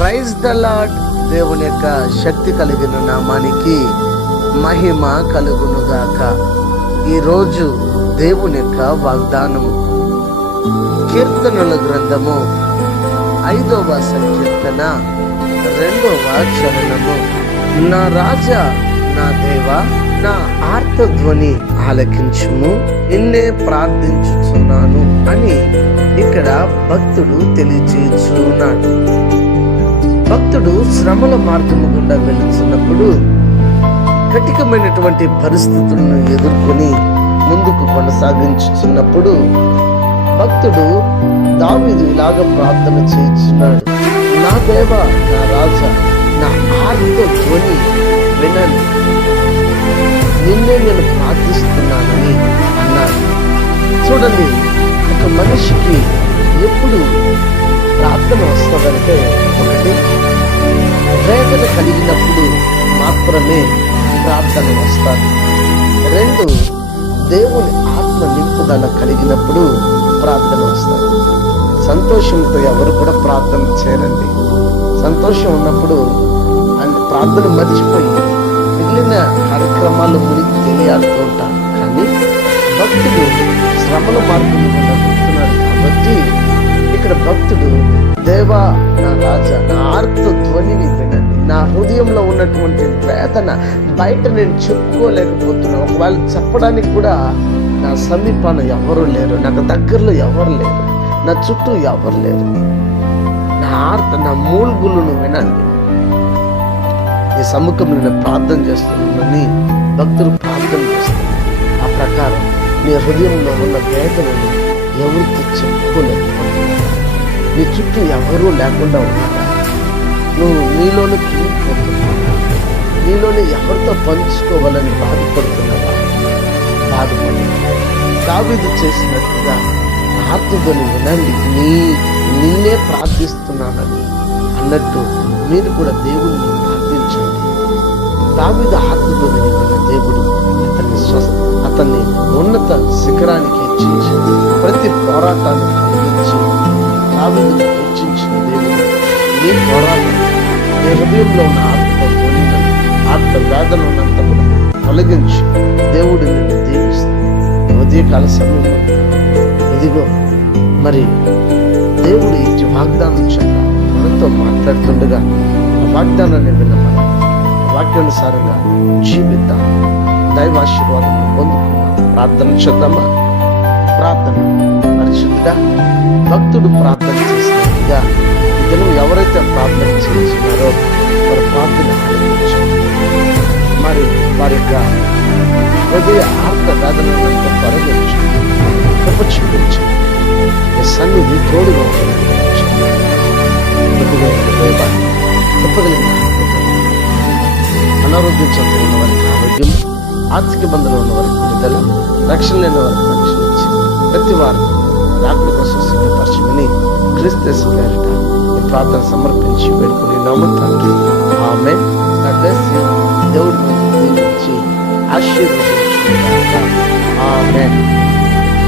Praise the lord దేవుని యొక్క శక్తి కలిగిన నామానికి మహిమ కలుగునుగాక ఈరోజు దేవుని యొక్క వాగ్దానము కీర్తనల గ్రంథము ఐదవ సంకీర్తన రెండవ చరణము. నా రాజా నా దేవ నా ఆర్తధ్వని ఆలకించుము నిన్నే ప్రార్థించుచున్నాను అని ఇక్కడ భక్తుడు తెలియచేస్తున్నాడు. భక్తుడు శ్రమల మార్గము గుండా వెళుతున్నప్పుడు కఠికమైనటువంటి పరిస్థితులను ఎదుర్కొని ముందుకు కొనసాగించుతున్నప్పుడు భక్తుడు దావీదు ఇలాగ ప్రార్థన చేయించున్నాడు నా దేవ నా రాజా నా ఆర్త ధ్వని వినండి. నిన్నే నేను ప్రార్థిస్తున్నానని అన్నాడు. చూడండి ఒక మనిషికి ఎప్పుడు ప్రార్థన వస్తుందంటే ఒకటి వేదన కలిగినప్పుడు మాత్రమే ప్రార్థన వస్తారు రెండు దేవుని ఆత్మ నింపుదల కలిగినప్పుడు ప్రార్థన వస్తారు సంతోషంతో ఎవరు కూడా ప్రార్థన చేయరండి. సంతోషం ఉన్నప్పుడు అండ్ ప్రార్థన మర్చిపోయి మిగిలిన కార్యక్రమాలు మునిగి తెలియాడుతూ ఉంటారు. కానీ భక్తులు శ్రమల మార్గం భక్తుడు దేవా నా రాజా నా ఆర్త ధ్వనిని వినండి నా హృదయంలో ఉన్నటువంటి వేదన బయట నేను చెప్పుకోలేకపోతున్నా. ఒకవేళ చెప్పడానికి కూడా నా సమీపాన ఎవరు లేరు. నాకు దగ్గరలో ఎవరు లేరు. నా చుట్టూ ఎవరు లేరు. నా ఆర్త నా మూల్గులను వినండి. ఈ సముఖంలో నేను ప్రార్థన చేస్తున్నానని భక్తులు ప్రార్థన చేస్తున్నారు. ఆ ప్రకారం నీ హృదయంలో ఉన్న వేదనను ఎవరితో చెప్పుకోలేదు నీ చుట్టూ ఎవరూ లేకుండా ఉన్నారా? నువ్వు నీలోనే కిందిపోతున్నావా నీలోనే ఎవరితో పంచుకోవాలని బాధపడుతున్నావా? బాధపడు దావీదు చేసినట్టుగా ఆర్తుదని వినండి నీ నిన్నే ప్రార్థిస్తున్నానని అన్నట్టు మీరు కూడా దేవుడిని ప్రార్థించండి. దావీదు ఆత్మతోని విన్న దేవుడు అతన్ని స్వస్థ అతన్ని ఉన్నత శిఖరానికి హెచ్చించి ప్రతి పోరాటాన్ని తొలగించి దావీదు హెచ్చించిన దేవుడు నీ పోరాటం నీ హృదయంలో ఉన్న ఆత్మతోని ఆత్మ వేదన ఉన్నంత కూడా తొలగించి దేవుడు నిన్ను దీవిస్తాడు ఉదయకాల సమయంలో ఇదిగో మరి దేవుడు ఇచ్చి వాగ్దానం చెప్ప మనతో మాట్లాడుతుండగా ఆ వాగ్దానాన్ని విన్నమాట ఆ వాక్యానుసారంగా జీవిద్దాం. దైవాశీర్వాదం పొందుకున్నాం ప్రార్థన చేద్దామా? ప్రార్థన. పరిశుద్ధుడా భక్తుడు ప్రార్థన చేసినట్టుగా ఇతను ఎవరైతే ప్రార్థన చేస్తున్నారో వారి ప్రార్థన మరి వారి యొక్క హృదయ ఆర్త వేదనంతా తొలగించు కృప చూపించు సన్నిధి తోడుగా ఉంటుంది కృపగలిగిన అనారోగ్యం చెంది వారికి ఆరోగ్యం ఆర్థిక బంధంలో ఉన్న వారికి విడుదల రక్షణ లేని వారికి రక్షణ ప్రతి వారు కోసం సిద్ధపరచమని క్రీస్తు పేరిట ప్రార్థన సమర్పించి వేడుకుని తండ్రి. ఆమె దేవుడి మీద దీవించి ఆమె